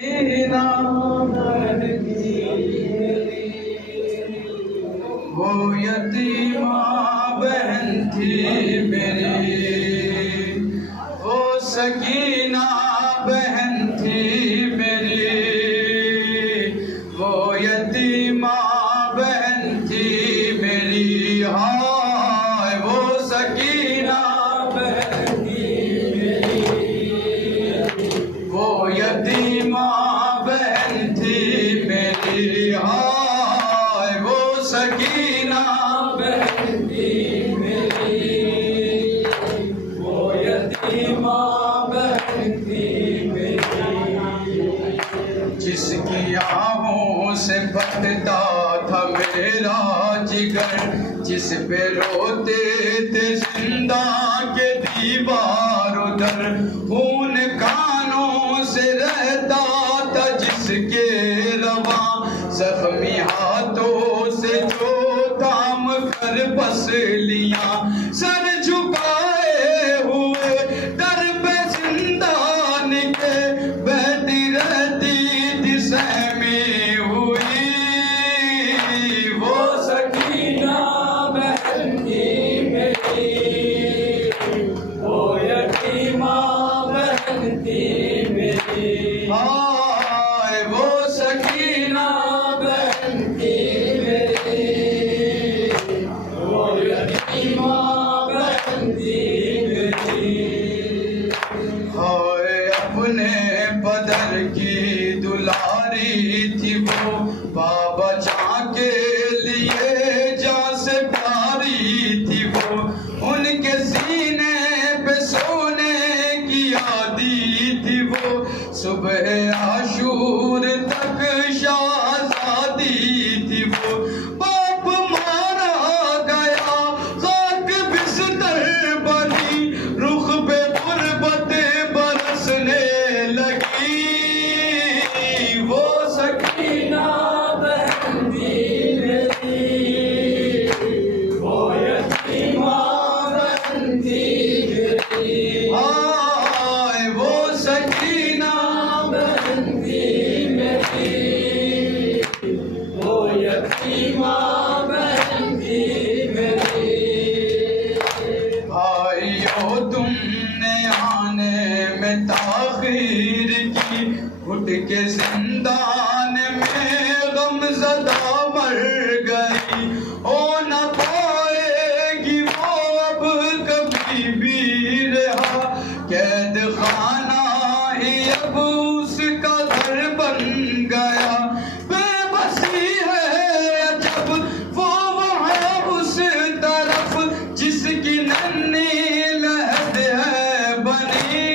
वो यतीमा बहन थी मेरी, वो सकीना बहन थी मेरी, वो यतीमा बहन थी मेरी। हाय वो सकीना बहन थी मेरी, वो यतीमा बहन थी मेरी। हाय वो सकीना बहन थी मेरी, वो यतीमा बहन थी मेरी। जिसकी आहों से फटता था मेरा जिगर, जिस पे रोते थे जिंदा के दीवार उधर, खून कानों से रहता था जिसके रवा, जख्मी हाथों से जो थाम कर बस लिया, सर झुकाए हुए दर पे जिंदान के बहती रहती थी सहमी हुई। वो सकीना बहन थी मेरी, वो यतीमा बहन थी मेरी। हाय वो सकीना बहन थी मेरी, वो यतीमा बहन थी मेरी। हाय अपने पदर की दुलारी थी वो, बाबा जहाँ के लिए जहाँ से प्यारी थी वो, उनके सीने पे सोने की आदि थी वो, सुबह आशूर तक शाहज़ादी थी वो। बाप मारा गया खाक बिस्तर बनी, रुख पे गुर्बत बरसने लगी। वो सकीना बहन थी मेरी, वो यतीमा बहन थी मेरी। हाय वो सकीना बहन थी मेरी, वो यतीमा बहन थी मेरी। भाइयों तुमने आने में ताखीर की, घुट के जिंदान में गमज़दा मर गई, हो न पाएगी वो अब कभी भी रहा, कैद खाना ही अब उसका घर बन गया। बेबसी है जब वो वहाँ उस तरफ, जिसकी नन्ही लहद है बनी।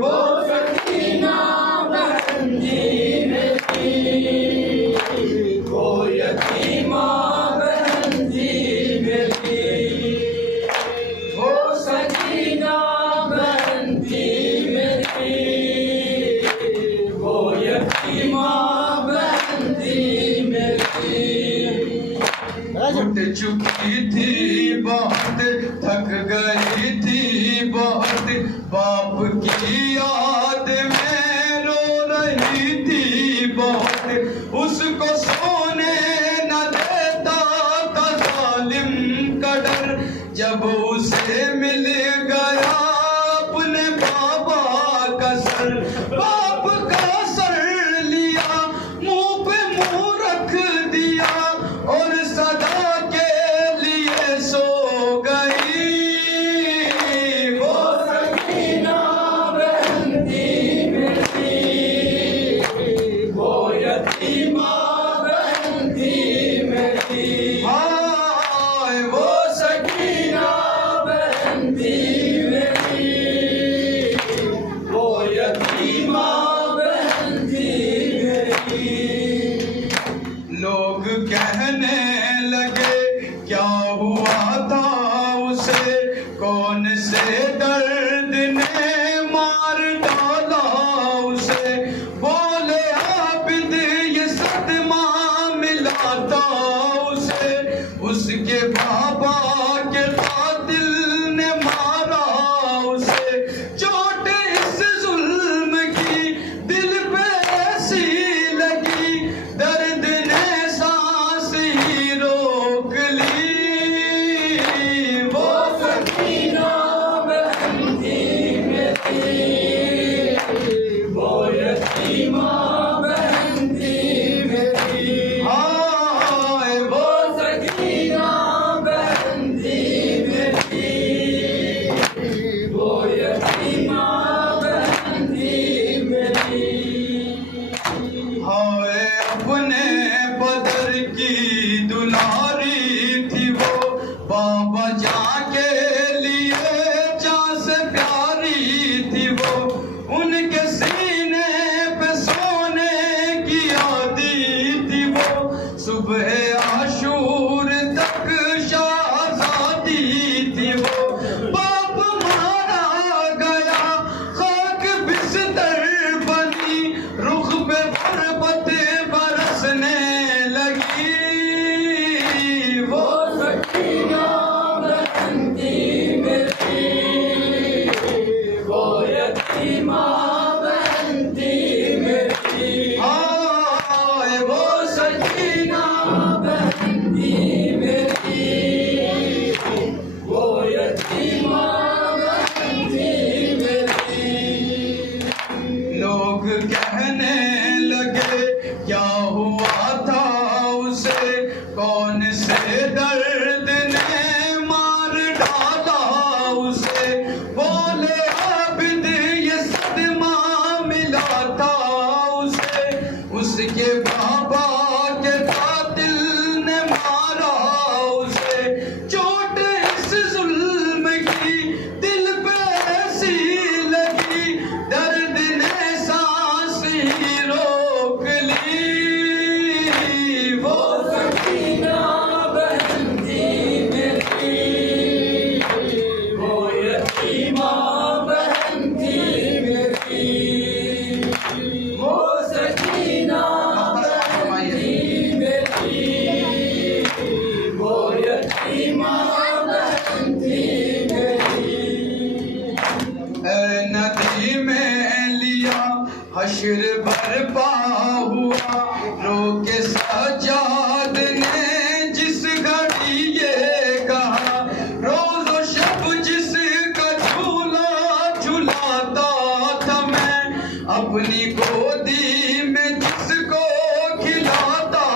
वो सकीना बहन थी मेरी, वो यतीमा बहन थी मेरी, वो सकीना बहन थी मेरी, वो यतीमा बहन थी मेरी। घुट चुकी थी बहुत, थक गई थी बहुत, बाप की याद में रो रही थी बहुत, उसको सोने न देता था जालिम का डर, जब उसे मिल गया अपने बाबा का सर, बाप का सर लिया मुंह पे मुंह रख दिया, और सदा के लिए सो गई। वो सकीना बहन थी मेरी, वो यतीमा बहन थी मेरी। हाय वो सकीना बहन थी मेरी, वो यतीमा बहन थी मेरी। लोग कहने लगे क्या हुआ था उसे, कौन से दर्द ने मार डाला उसे, बोले आबिद ये सदमा मिला था उसे, उसके बाबा के कातिल ने मारा उसे, चोट इस जुल्म की लोग कहने लगे क्या हुआ था उसे, कौन से दर्द ने मार डाला उसे। बोले आबिद ये सदमा मिला था उसे, उसके बाबा के कातिल ने मारा उसे। चोट इस जुल्म की दिल पे ऐसी लगी, दर्द ने सांस ही रोक ली। वो सकीना बहन थी मेरी, वो यतीमा बहन थी मेरी, वो सकीना बहन थी मेरी, वो यतीमा बहन थी मेरी। नदी में लिया हश्र बरपा हुआ, रोके सजाद ने जिस घड़ी ये कहा, रोज़ो शब जिसका झूला झुलाता था मैं, अपनी गोदी में जिसको खिलाता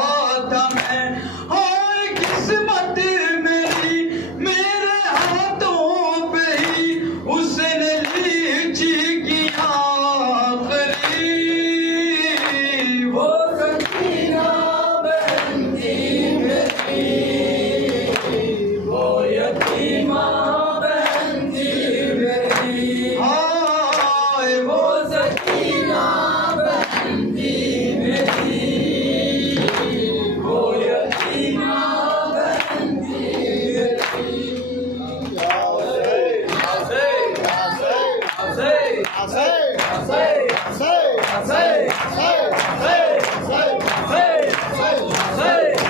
था मैं। हाय किस्मत मेरी, मेरे हाथों पे ही उसने लीची की आखिरी। वो सकीना बहन थी मेरी, वो यतीमा बहन थी मेरी। हाय वो सकीना बहन थी मेरी, वो यतीमा बहन थी मेरी।